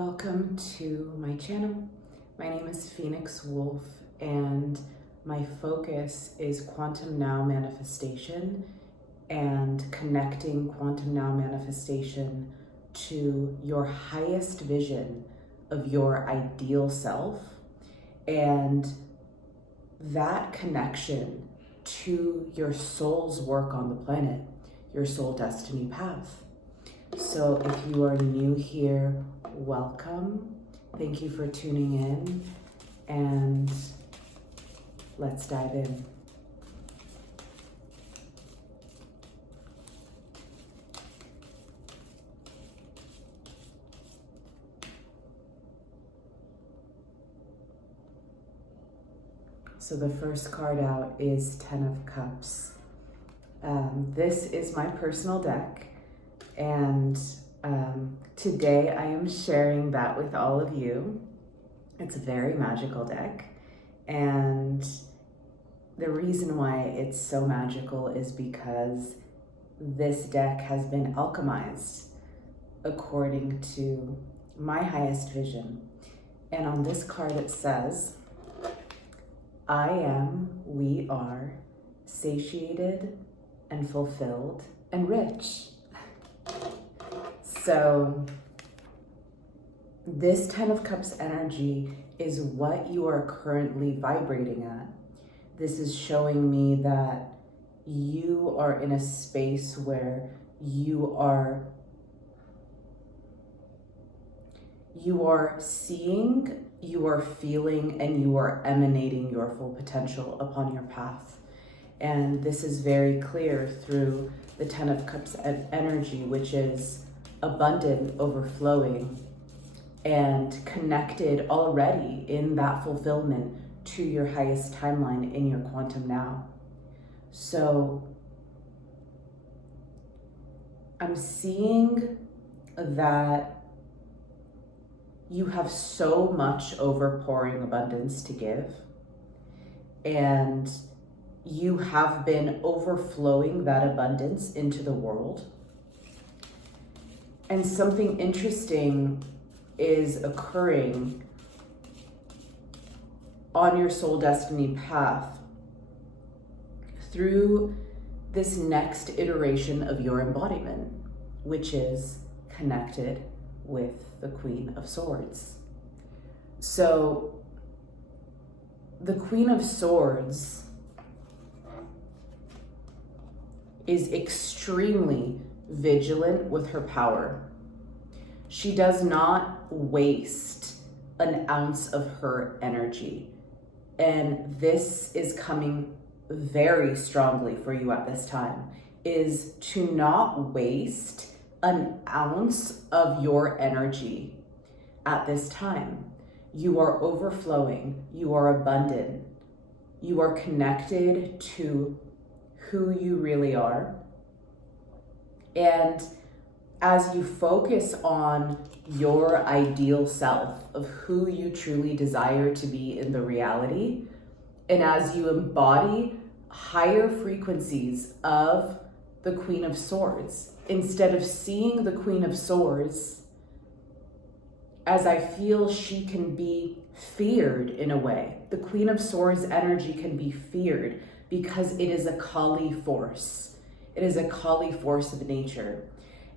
Welcome to my channel. My name is Phoenix Wolf, and my focus is Quantum Now manifestation and connecting Quantum Now manifestation to your highest vision of your ideal self, and that connection to your soul's work on the planet, your soul destiny path. So if you are new here, welcome. Thank you for tuning in, and let's dive in. So the first card out is Ten of Cups. This is my personal deck, and today I am sharing that with all of you. It's a very magical deck, and the reason why it's so magical is because this deck has been alchemized according to my highest vision. And on this card it says, I am, we are, satiated and fulfilled and rich. So this Ten of Cups energy is what you are currently vibrating at. This is showing me that you are in a space where you are seeing, you are feeling, and you are emanating your full potential upon your path. And this is very clear through the Ten of Cups energy, which is abundant, overflowing, and connected already in that fulfillment to your highest timeline in your Quantum Now. So I'm seeing that you have so much overpouring abundance to give, and you have been overflowing that abundance into the world. And something interesting is occurring on your soul destiny path through this next iteration of your embodiment, which is connected with the Queen of Swords. So the Queen of Swords is extremely vigilant with her power. She does not waste an ounce of her energy. And this is coming very strongly for you at this time, is to not waste an ounce of your energy at this time. You are overflowing, you are abundant, you are connected to who you really are. And as you focus on your ideal self of who you truly desire to be in the reality, and as you embody higher frequencies of the Queen of Swords, instead of seeing the Queen of Swords as I feel she can be feared in a way. The Queen of Swords energy can be feared because it is a Kali force. It is a Kali force of nature.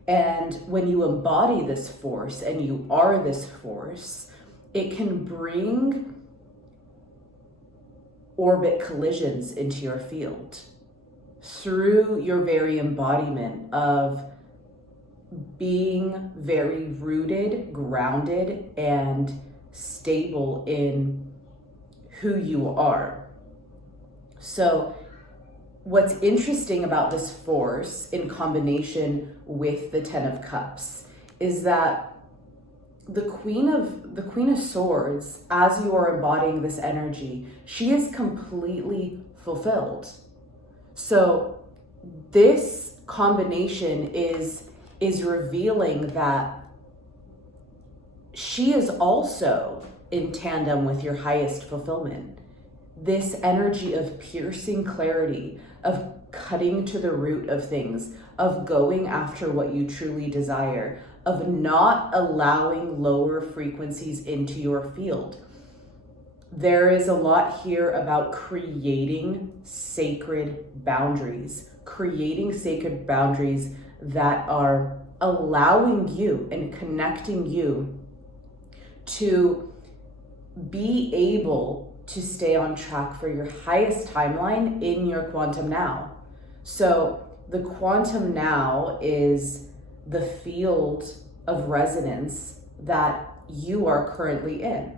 And when you embody this force and you are this force, it can bring orbit collisions into your field through your very embodiment of being very rooted, grounded, and stable in who you are. So what's interesting about this force in combination with the Ten of Cups is that the Queen of Swords, as you are embodying this energy, she is completely fulfilled. So this combination is revealing that she is also in tandem with your highest fulfillment. This energy of piercing clarity, of cutting to the root of things, of going after what you truly desire, of not allowing lower frequencies into your field. There is a lot here about creating sacred boundaries that are allowing you and connecting you to be able to stay on track for your highest timeline in your quantum now. So the quantum now is the field of resonance that you are currently in.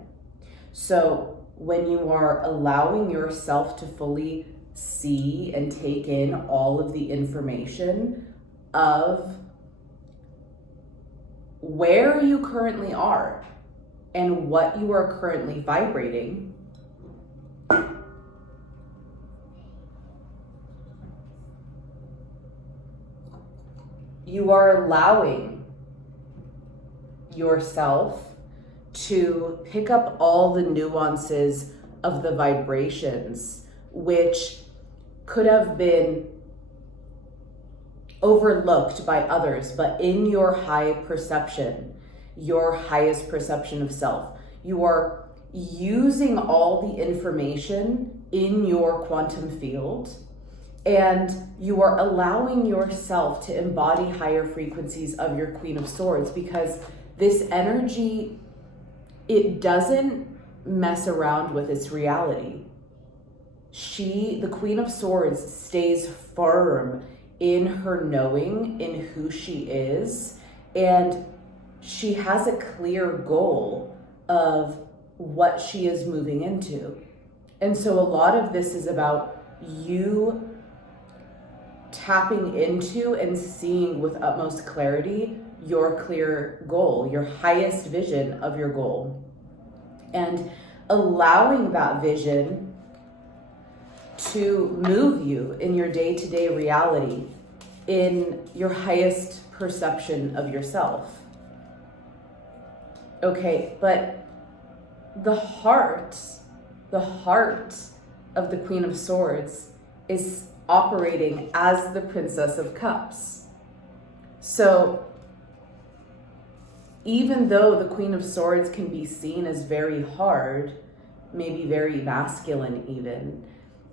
So when you are allowing yourself to fully see and take in all of the information of where you currently are and what you are currently vibrating, you are allowing yourself to pick up all the nuances of the vibrations, which could have been overlooked by others, but in your high perception, your highest perception of self, you are using all the information in your quantum field, and you are allowing yourself to embody higher frequencies of your Queen of Swords, because this energy, it doesn't mess around with its reality. The Queen of Swords, stays firm in her knowing, in who she is, and she has a clear goal of what she is moving into. And so a lot of this is about you tapping into and seeing with utmost clarity your clear goal, your highest vision of your goal, and allowing that vision to move you in your day-to-day reality, in your highest perception of yourself. Okay, but the heart of the Queen of Swords is operating as the Princess of Cups. So even though the Queen of Swords can be seen as very hard, maybe very masculine even,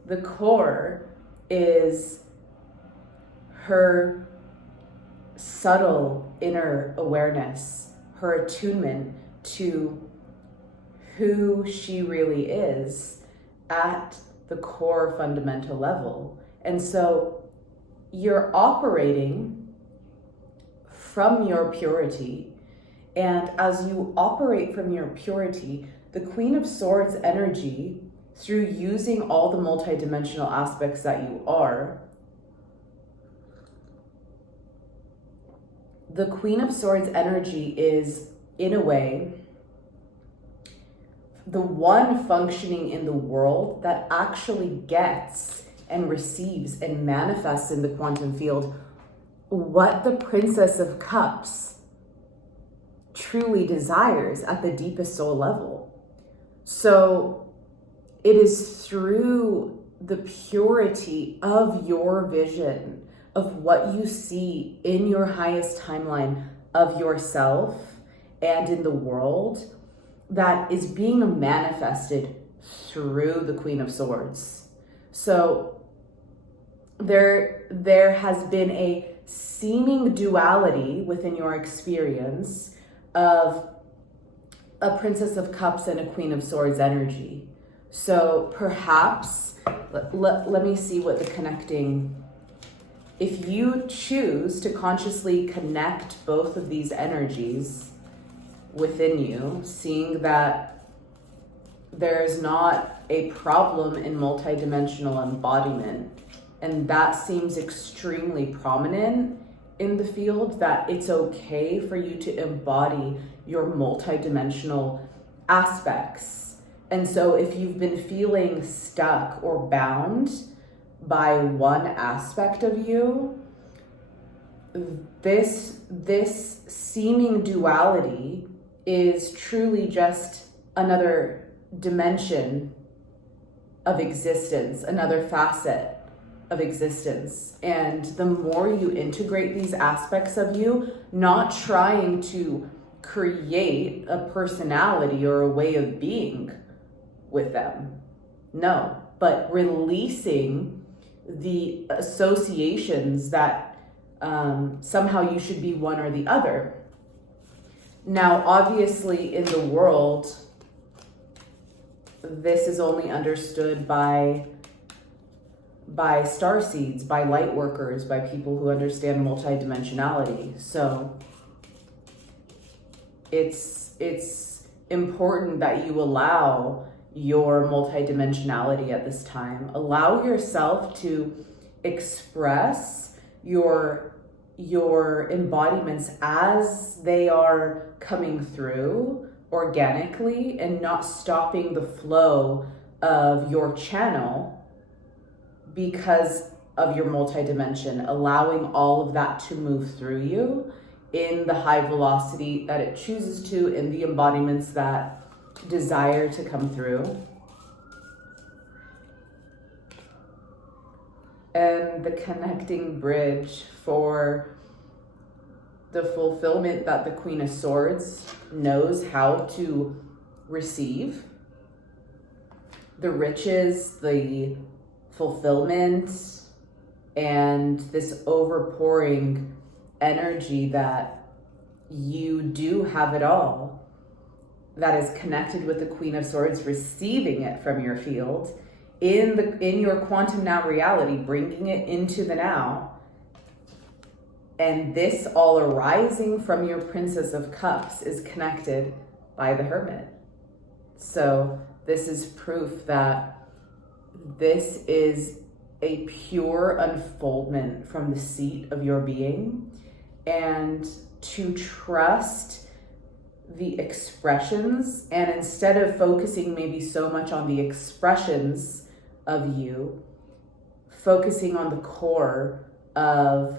the core is her subtle inner awareness, her attunement to who she really is at the core fundamental level. And so you're operating from your purity. And as you operate from your purity, the Queen of Swords energy, through using all the multidimensional aspects that you are, the Queen of Swords energy is, in a way, the one functioning in the world that actually gets and receives and manifests in the quantum field what the Princess of Cups truly desires at the deepest soul level. So it is through the purity of your vision, of what you see in your highest timeline of yourself and in the world, that is being manifested through the Queen of Swords. So there has been a seeming duality within your experience of a Princess of Cups and a Queen of Swords energy. So perhaps, let me see what the connecting, if you choose to consciously connect both of these energies within you, seeing that there's not a problem in multidimensional embodiment, and that seems extremely prominent in the field, that it's okay for you to embody your multidimensional aspects. And so if you've been feeling stuck or bound by one aspect of you, this seeming duality is truly just another dimension of existence, another facet of existence. And the more you integrate these aspects of you, not trying to create a personality or a way of being with them, no, but releasing the associations that somehow you should be one or the other. Now, obviously, in the world, this is only understood by starseeds, by light workers, by people who understand multidimensionality. So it's important that you allow your multidimensionality at this time. Allow yourself to express your embodiments as they are coming through organically, and not stopping the flow of your channel because of your multidimension, allowing all of that to move through you in the high velocity that it chooses to, in the embodiments that desire to come through. And the connecting bridge for the fulfillment that the Queen of Swords knows how to receive, the riches, the fulfillment, and this overpouring energy that you do have it all, that is connected with the Queen of Swords, receiving it from your field in your quantum now reality, bringing it into the now. And this all arising from your Princess of Cups is connected by the Hermit. So this is proof that this is a pure unfoldment from the seat of your being, and to trust the expressions, and instead of focusing maybe so much on the expressions of you, focusing on the core of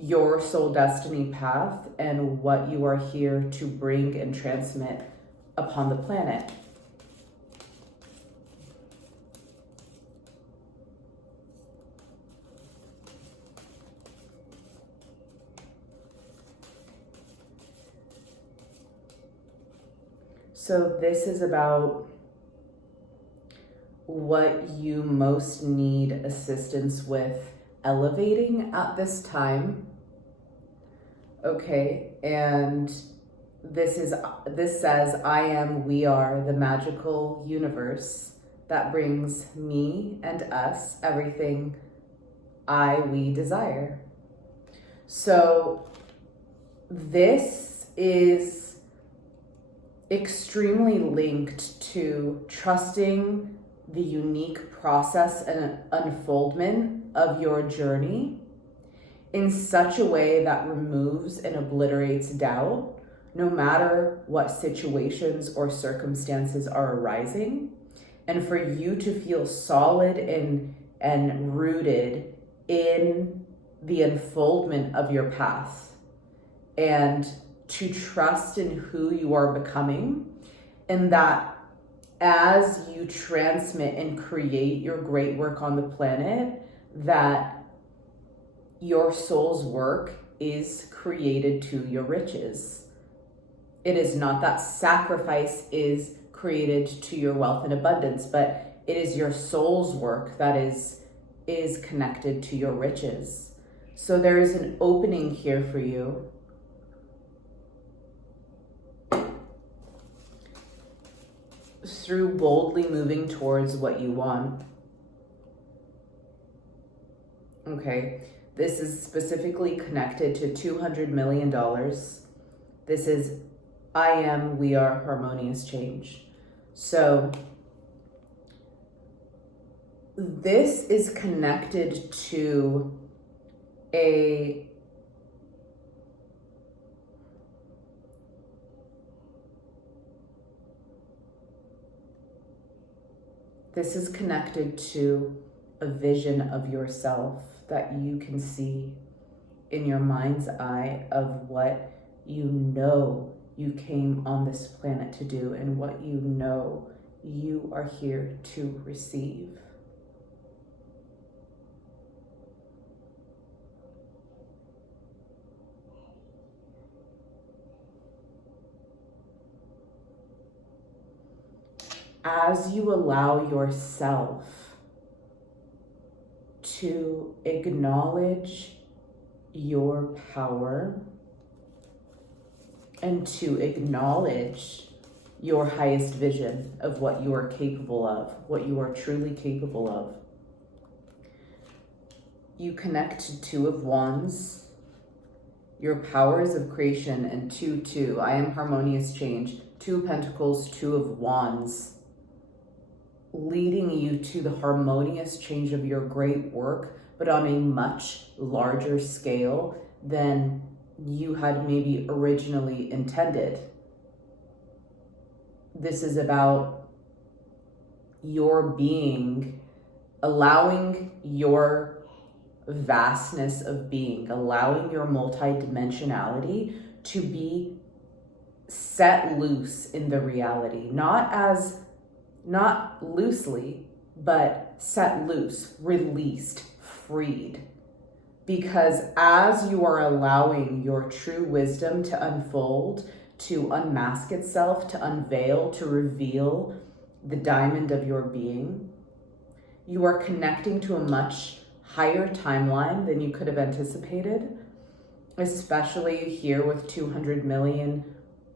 your soul destiny path and what you are here to bring and transmit upon the planet. So this is about what you most need assistance with elevating at this time. Okay, and this says, I am, we are the magical universe that brings me and us everything we desire. So this is extremely linked to trusting the unique process and unfoldment of your journey in such a way that removes and obliterates doubt, no matter what situations or circumstances are arising, and for you to feel solid and rooted in the unfoldment of your path, and to trust in who you are becoming, and that as you transmit and create your great work on the planet, that your soul's work is created to your riches. It is not that sacrifice is created to your wealth and abundance, but it is your soul's work that is connected to your riches. So there is an opening here for you through boldly moving towards what you want. Okay, this is specifically connected to $200 million. This is I am, we are harmonious change. So this is connected to this is connected to a vision of yourself that you can see in your mind's eye of what you know you came on this planet to do and what you know you are here to receive. as you allow yourself to acknowledge your power and to acknowledge your highest vision of what you are capable of, what you are truly capable of. You connect to Two of Wands, your powers of creation, and 2-2. I am harmonious change. Two of Pentacles, Two of Wands, leading you to the harmonious change of your great work, but on a much larger scale than you had maybe originally intended. This is about your being, allowing your vastness of being, allowing your multidimensionality to be set loose in the reality, not loosely, but set loose, released, freed. Because as you are allowing your true wisdom to unfold, to unmask itself, to unveil, to reveal the diamond of your being, you are connecting to a much higher timeline than you could have anticipated, especially here with 200 million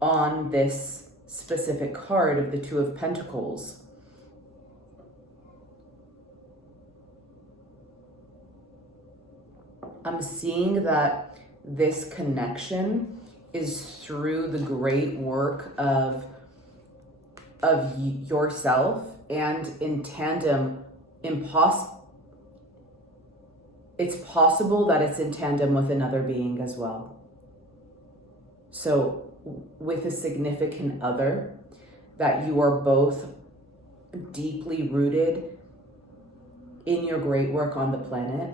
on this specific card of the Two of Pentacles. I'm seeing that this connection is through the great work of yourself, and in tandem, it's possible that it's in tandem with another being as well. So with a significant other, that you are both deeply rooted in your great work on the planet.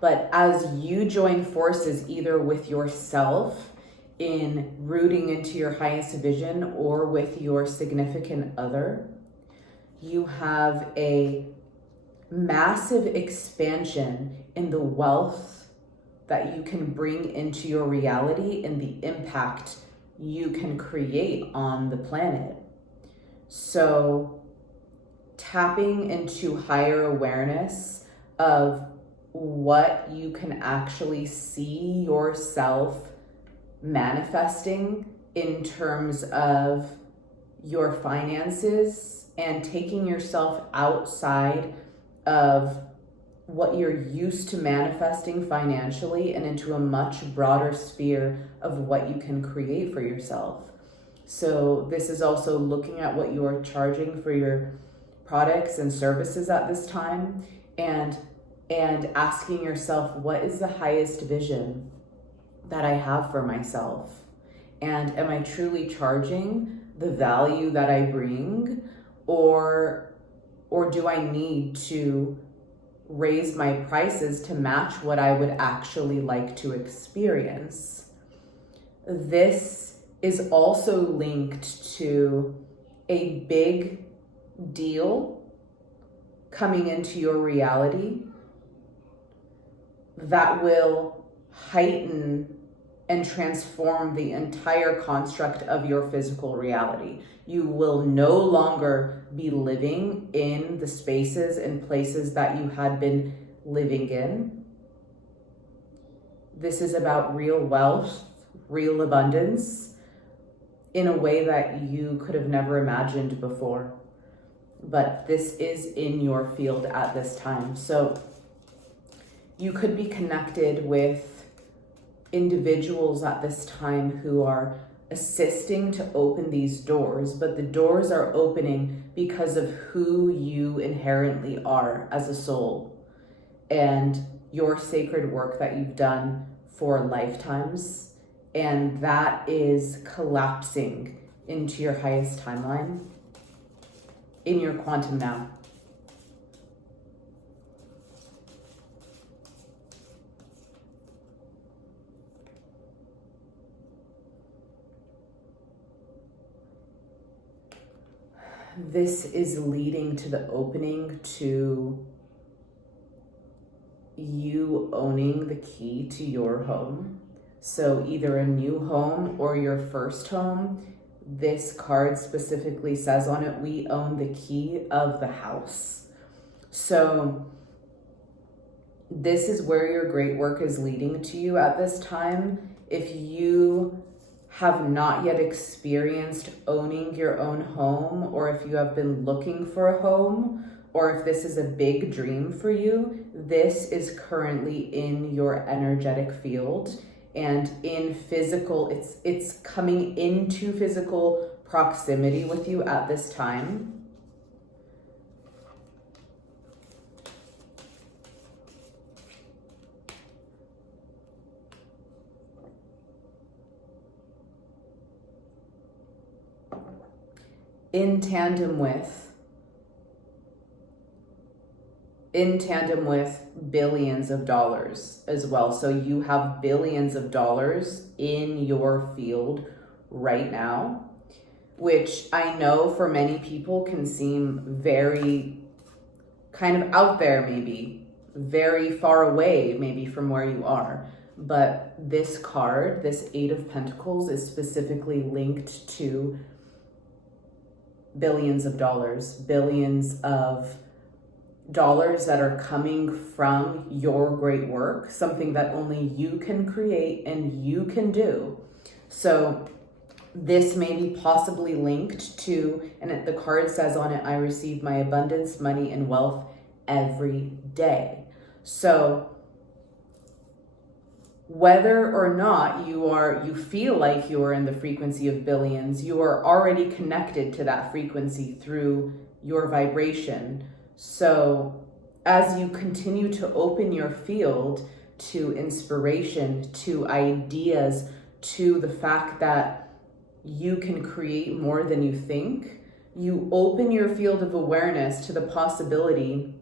But as you join forces either with yourself in rooting into your highest vision or with your significant other, you have a massive expansion in the wealth that you can bring into your reality and the impact you can create on the planet. So tapping into higher awareness of what you can actually see yourself manifesting in terms of your finances, and taking yourself outside of what you're used to manifesting financially and into a much broader sphere of what you can create for yourself. So this is also looking at what you are charging for your products and services at this time, and asking yourself, what is the highest vision that I have for myself? And am I truly charging the value that I bring, or do I need to raise my prices to match what I would actually like to experience? This is also linked to a big deal coming into your reality that will heighten and transform the entire construct of your physical reality. You will no longer be living in the spaces and places that you had been living in. This is about real wealth, real abundance, in a way that you could have never imagined before. But this is in your field at this time. So you could be connected with individuals at this time who are assisting to open these doors, but the doors are opening because of who you inherently are as a soul and your sacred work that you've done for lifetimes, and that is collapsing into your highest timeline in your quantum now. This is leading to the opening to you owning the key to your home. So either a new home or your first home, this card specifically says on it, we own the key of the house. So this is where your great work is leading to you at this time. If you have not yet experienced owning your own home, or if you have been looking for a home, or if this is a big dream for you, this is currently in your energetic field and in physical, it's coming into physical proximity with you at this time. In tandem with billions of dollars as well. So you have billions of dollars in your field right now, which I know for many people can seem very kind of out there, maybe very far away, maybe from where you are. But this card, this Eight of Pentacles, is specifically linked to billions of dollars that are coming from your great work, something that only you can create and you can do. So this may be possibly linked to, and the card says on it, I receive my abundance, money, and wealth every day. So whether or not you feel like you are in the frequency of billions, you are already connected to that frequency through your vibration. So as you continue to open your field to inspiration, to ideas, to the fact that you can create more than you think, you open your field of awareness to the possibility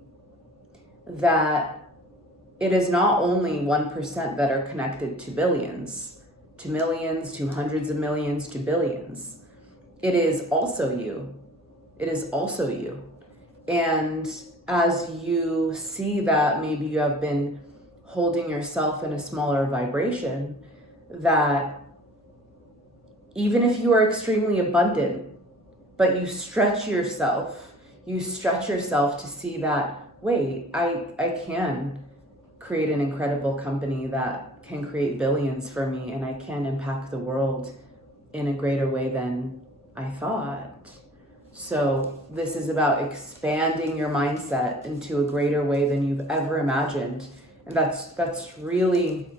that it is not only 1% that are connected to billions, to millions, to hundreds of millions, to billions. It is also you. It is also you. And as you see that maybe you have been holding yourself in a smaller vibration, that even if you are extremely abundant, but you stretch yourself to see that, wait, I can create an incredible company that can create billions for me, and I can impact the world in a greater way than I thought. So this is about expanding your mindset into a greater way than you've ever imagined. And that's really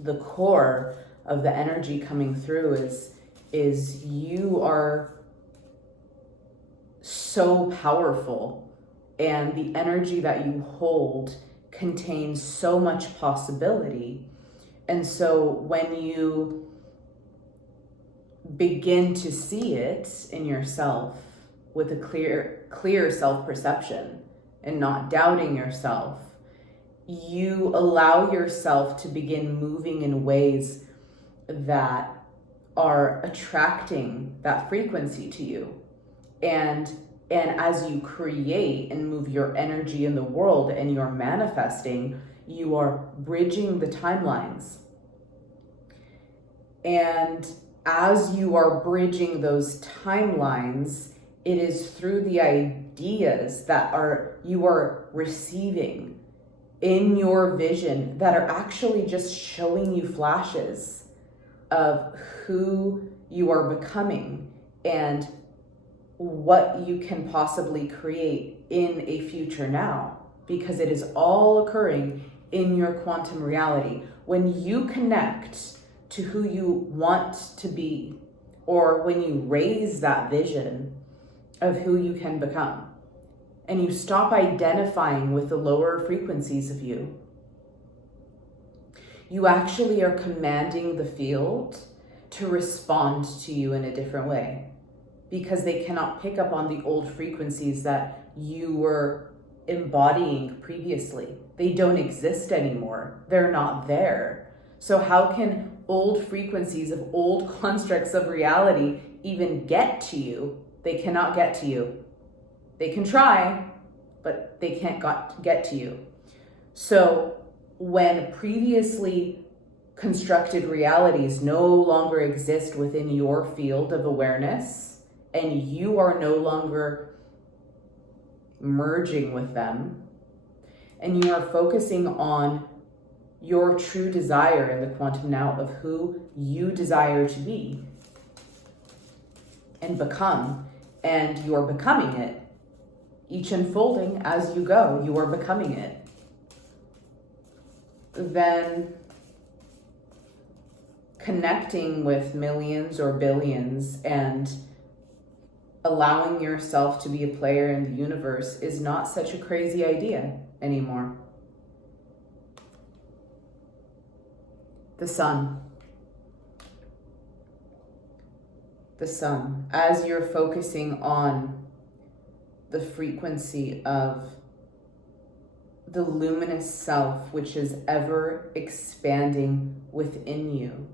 the core of the energy coming through is you are so powerful, and the energy that you hold contains so much possibility. And so when you begin to see it in yourself with a clear self-perception and not doubting yourself, you allow yourself to begin moving in ways that are attracting that frequency to you. And as you create and move your energy in the world and you're manifesting, you are bridging the timelines. And as you are bridging those timelines, it is through the ideas that you are receiving in your vision that are actually just showing you flashes of who you are becoming and what you can possibly create in a future now, because it is all occurring in your quantum reality. When you connect to who you want to be, or when you raise that vision of who you can become, and you stop identifying with the lower frequencies of you, you actually are commanding the field to respond to you in a different way, because they cannot pick up on the old frequencies that you were embodying previously. They don't exist anymore. They're not there. So how can old frequencies of old constructs of reality even get to you? They cannot get to you. They can try, but they can't get to you. So when previously constructed realities no longer exist within your field of awareness, and you are no longer merging with them, and you are focusing on your true desire in the quantum now of who you desire to be and become, and you're becoming it. Each unfolding as you go, you are becoming it. Then connecting with millions or billions and allowing yourself to be a player in the universe is not such a crazy idea anymore. The sun. The sun. As you're focusing on the frequency of the luminous self, which is ever expanding within you.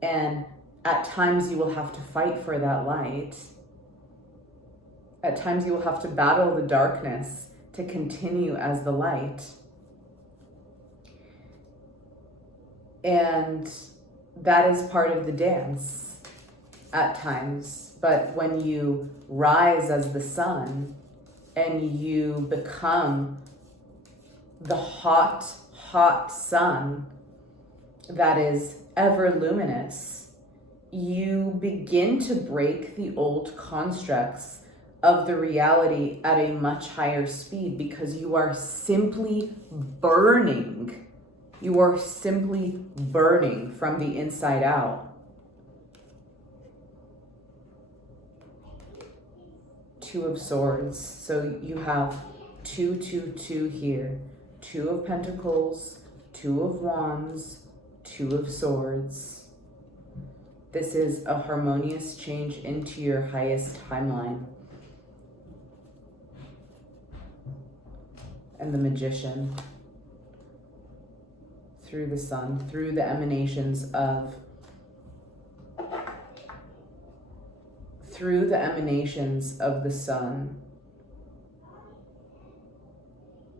And at times you will have to fight for that light. At times you will have to battle the darkness to continue as the light. And that is part of the dance at times. But when you rise as the sun and you become the hot, hot sun that is ever luminous, you begin to break the old constructs of the reality at a much higher speed because you are simply burning. You are simply burning from the inside out. Two of Swords. So you have 2, 2, 2 here. 2 of Pentacles, 2 of Wands, 2 of Swords. This is a harmonious change into your highest timeline. And the Magician. Through the sun, through the emanations of the sun,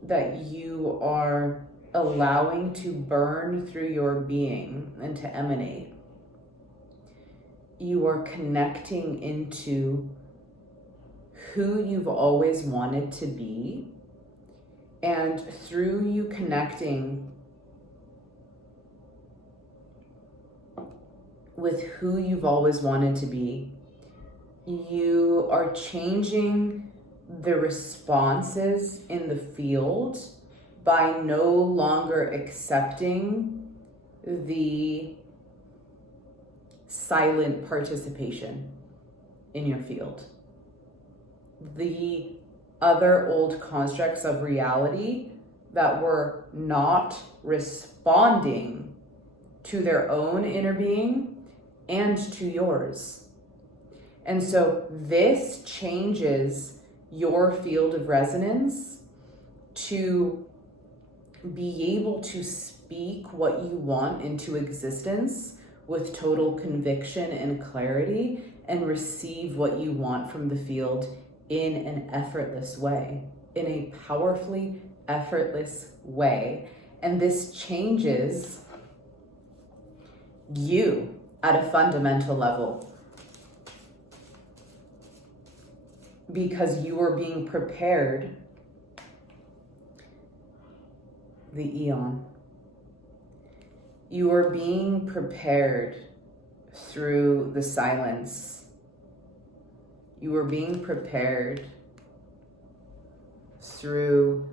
that you are allowing to burn through your being and to emanate. You are connecting into who you've always wanted to be, and through you connecting with who you've always wanted to be, you are changing the responses in the field by no longer accepting the silent participation in your field. The other old constructs of reality that were not responding to their own inner being and to yours. And so this changes your field of resonance to be able to speak what you want into existence with total conviction and clarity, and receive what you want from the field in an effortless way, in a powerfully effortless way. And this changes you at a fundamental level, because you are being prepared. The Eon. You are being prepared through the silence. You are being prepared through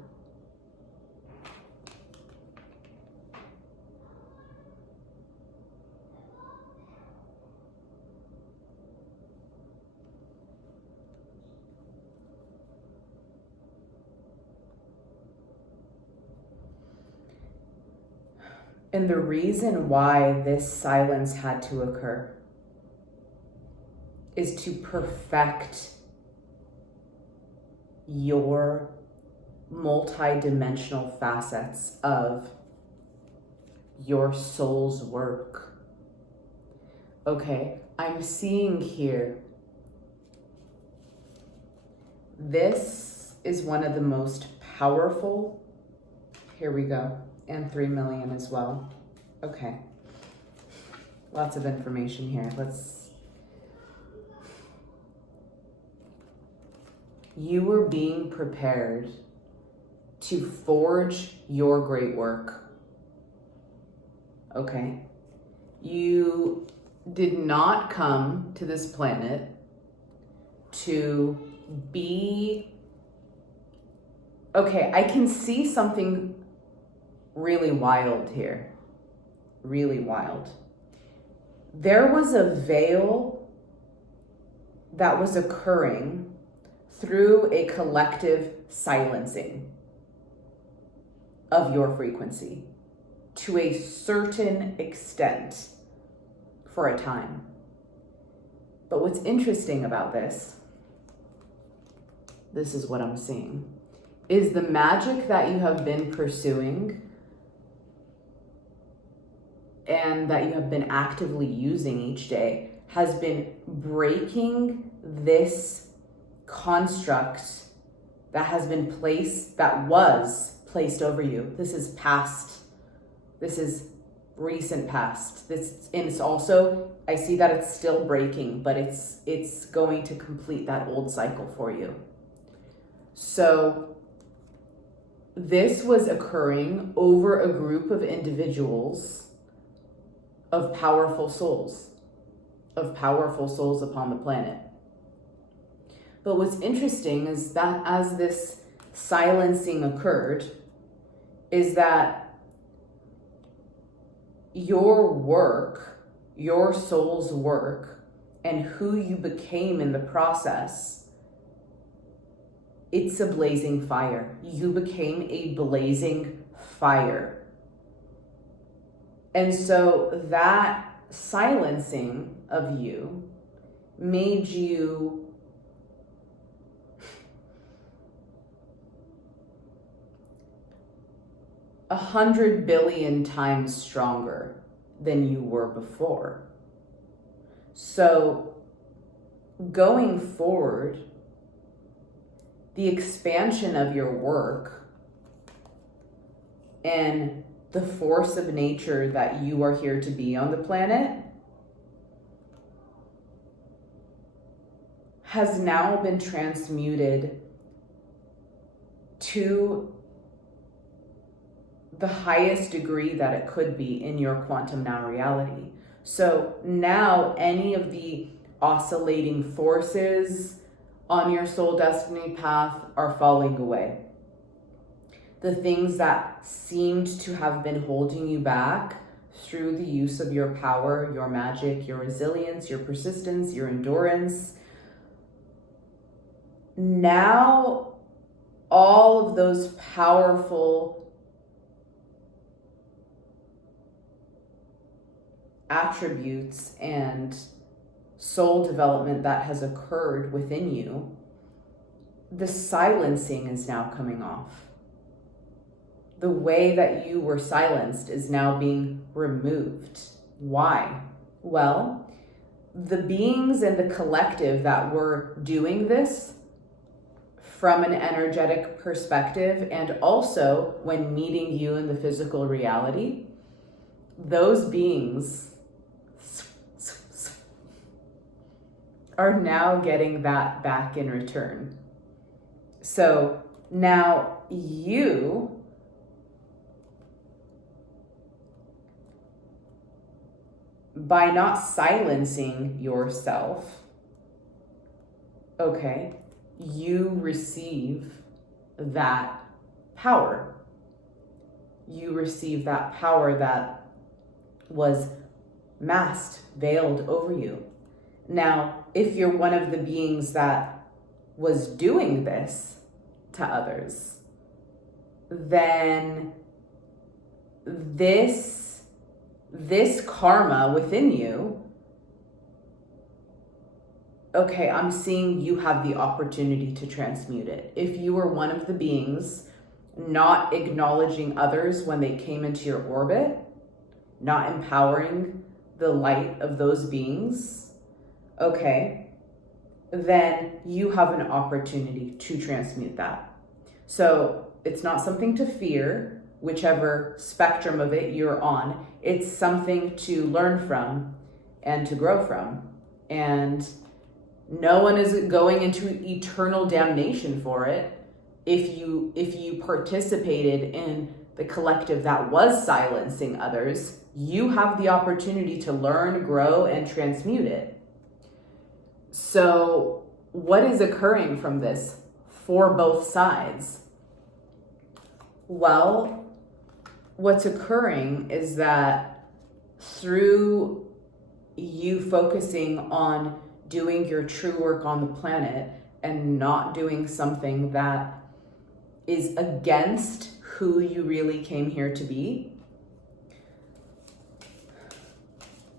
And the reason why this silence had to occur is to perfect your multi-dimensional facets of your soul's work. Okay, I'm seeing here, this is one of the most powerful, here we go, and 3 million as well. Okay, Lots of information here. You were being prepared to forge your great work. Okay? You did not come to this planet to be... Okay, I can see something really wild here. Really wild. There was a veil that was occurring through a collective silencing of your frequency to a certain extent for a time. But what's interesting about this is what I'm seeing, is the magic that you have been pursuing and that you have been actively using each day has been breaking this construct that was placed over you. This is past. This is recent past. And it's also, I see that it's still breaking, but it's going to complete that old cycle for you. So this was occurring over a group of individuals of powerful souls upon the planet. But what's interesting is that as this silencing occurred, is that your work, your soul's work, and who you became in the process, it's a blazing fire. You became a blazing fire. And so that silencing of you made you 100 billion times stronger than you were before. So going forward, the expansion of your work and the force of nature that you are here to be on the planet has now been transmuted to the highest degree that it could be in your quantum now reality. So now any of the oscillating forces on your soul destiny path are falling away. The things that seemed to have been holding you back through the use of your power, your magic, your resilience, your persistence, your endurance, now all of those powerful attributes and soul development that has occurred within you, the silencing is now coming off. The way that you were silenced is now being removed. Why? Well, the beings and the collective that were doing this from an energetic perspective, and also when meeting you in the physical reality, those beings are now getting that back in return. So now you by not silencing yourself, okay, you receive that power. You receive that power that was masked, veiled over you. Now, if you're one of the beings that was doing this to others, then this karma within you, okay, I'm seeing you have the opportunity to transmute it. If you were one of the beings not acknowledging others when they came into your orbit, not empowering the light of those beings, okay, then you have an opportunity to transmute that. So it's not something to fear, whichever spectrum of it you're on. It's something to learn from and to grow from. And no one is going into eternal damnation for it. If you participated in the collective that was silencing others, you have the opportunity to learn, grow, and transmute it. So what is occurring from this for both sides? Well, what's occurring is that through you focusing on doing your true work on the planet and not doing something that is against who you really came here to be,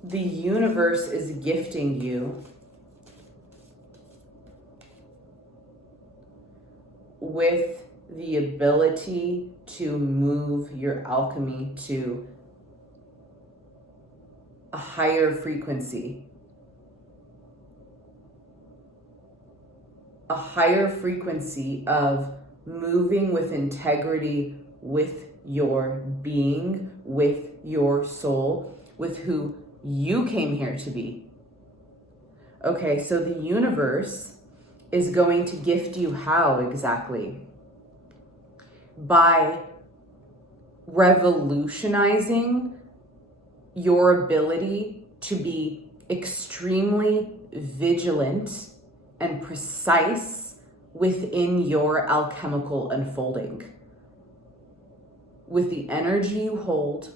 the universe is gifting you with the ability to move your alchemy to a higher frequency. A higher frequency of moving with integrity with your being, with your soul, with who you came here to be. Okay, so the universe is going to gift you how exactly? By revolutionizing your ability to be extremely vigilant and precise within your alchemical unfolding. With the energy you hold,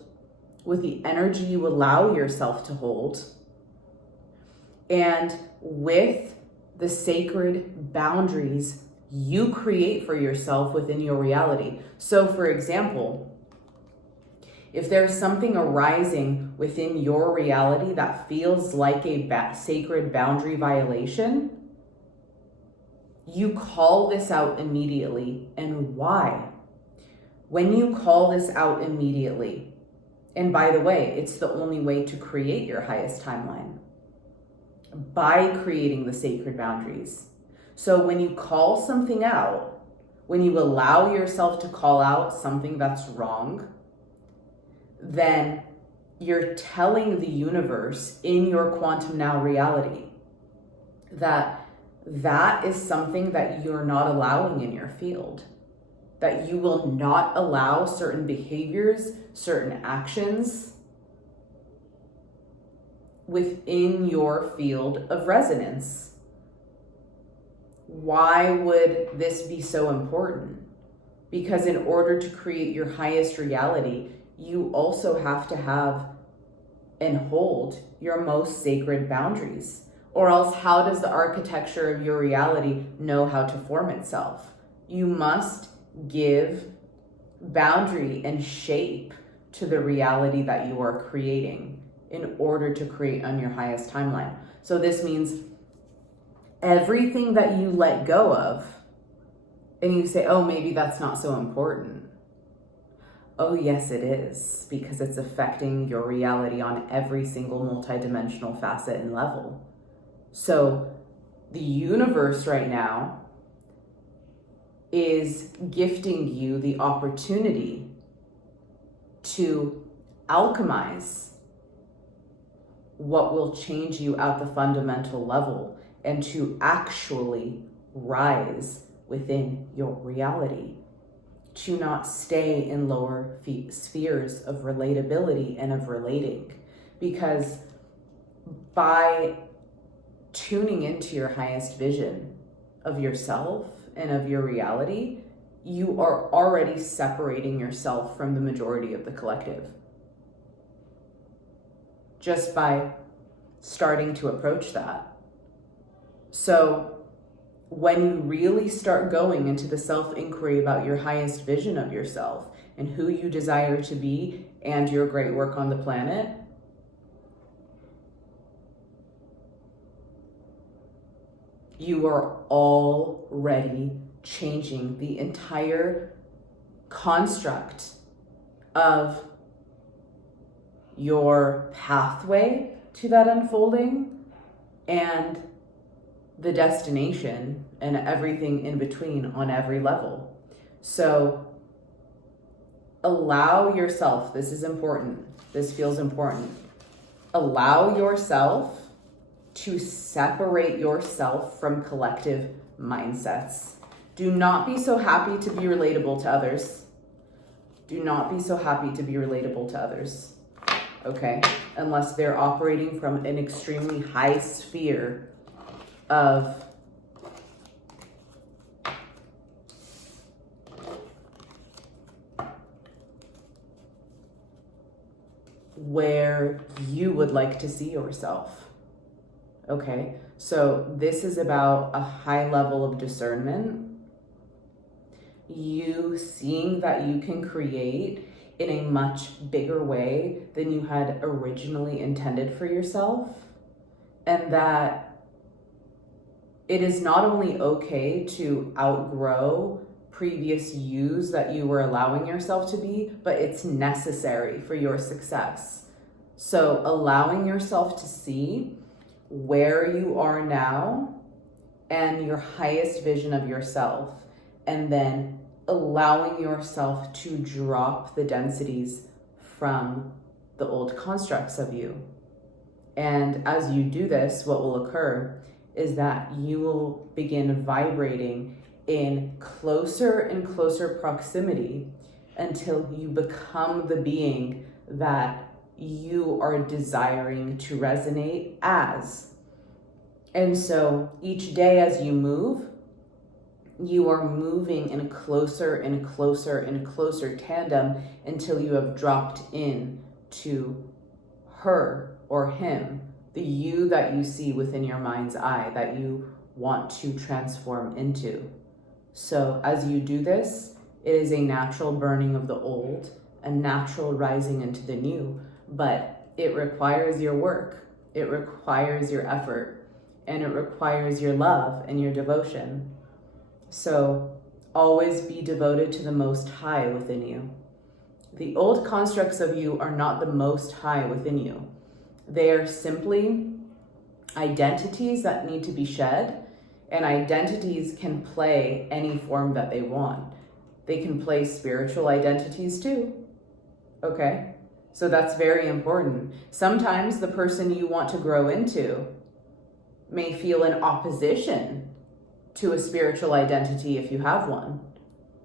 with the energy you allow yourself to hold, and with the sacred boundaries you create for yourself within your reality. So for example, if there's something arising within your reality that feels like a sacred boundary violation, you call this out immediately. And why? When you call this out immediately, and by the way, it's the only way to create your highest timeline, by creating the sacred boundaries. So when you call something out, when you allow yourself to call out something that's wrong, then you're telling the universe in your quantum now reality that that is something that you're not allowing in your field, that you will not allow certain behaviors, certain actions within your field of resonance. Why would this be so important? Because in order to create your highest reality, you also have to have and hold your most sacred boundaries. Or else, how does the architecture of your reality know how to form itself? You must give boundary and shape to the reality that you are creating in order to create on your highest timeline. So this means everything that you let go of, and you say, oh, maybe that's not so important. Oh, yes, it is, because it's affecting your reality on every single multidimensional facet and level. So the universe right now is gifting you the opportunity to alchemize what will change you at the fundamental level and to actually rise within your reality, to not stay in lower spheres of relatability and of relating. Because by tuning into your highest vision of yourself and of your reality, you are already separating yourself from the majority of the collective. Just by starting to approach that. So when you really start going into the self-inquiry about your highest vision of yourself and who you desire to be and your great work on the planet, you are already changing the entire construct of your pathway to that unfolding and the destination and everything in between on every level. So allow yourself, this is important, this feels important, Allow yourself to separate yourself from collective mindsets. Do not be so happy to be relatable to others. Do not be so happy to be relatable to others, okay? Unless they're operating from an extremely high sphere of where you would like to see yourself, okay? So this is about a high level of discernment. You seeing that you can create in a much bigger way than you had originally intended for yourself. And that it is not only okay to outgrow previous yous that you were allowing yourself to be, but it's necessary for your success. So allowing yourself to see where you are now and your highest vision of yourself, and then allowing yourself to drop the densities from the old constructs of you. And as you do this, what will occur is that you will begin vibrating in closer and closer proximity until you become the being that you are desiring to resonate as. And so each day as you move, you are moving in a closer and closer and closer tandem until you have dropped in to her or him, the you that you see within your mind's eye that you want to transform into. So as you do this, it is a natural burning of the old, a natural rising into the new, but it requires your work, it requires your effort, and it requires your love and your devotion. So always be devoted to the Most High within you. The old constructs of you are not the Most High within you. They are simply identities that need to be shed, and identities can play any form that they want. They can play spiritual identities too, okay? So that's very important. Sometimes the person you want to grow into may feel in opposition to a spiritual identity if you have one.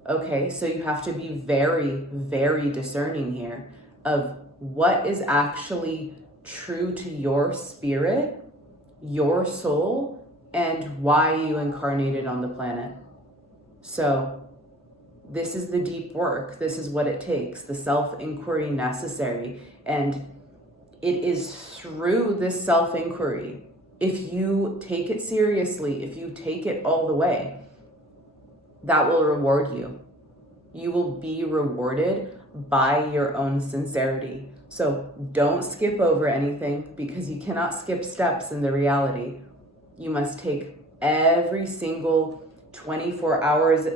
Okay, so you have to be very, very discerning here of what is actually true to your spirit, your soul, and why you incarnated on the planet. So this is the deep work. This is what it takes, the self-inquiry necessary. And it is through this self-inquiry, if you take it seriously, if you take it all the way, that will reward you. You will be rewarded by your own sincerity. So don't skip over anything, because you cannot skip steps in the reality. You must take every single 24 hours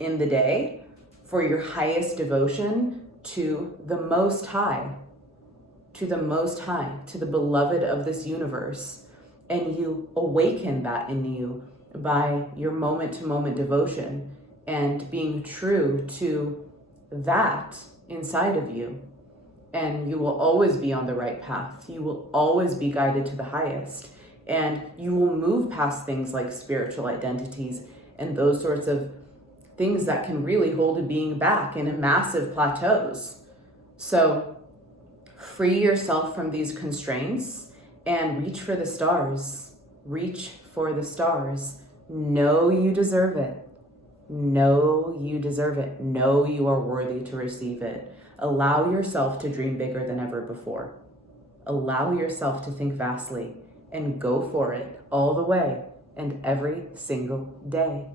in the day for your highest devotion to the Most High, to the Most High, to the beloved of this universe. And you awaken that in you by your moment-to-moment devotion and being true to that inside of you. And you will always be on the right path. You will always be guided to the highest. And you will move past things like spiritual identities and those sorts of things that can really hold a being back in a massive plateaus. So free yourself from these constraints and reach for the stars. Reach for the stars. Know you deserve it. Know you deserve it. Know you are worthy to receive it. Allow yourself to dream bigger than ever before. Allow yourself to think vastly and go for it all the way and every single day.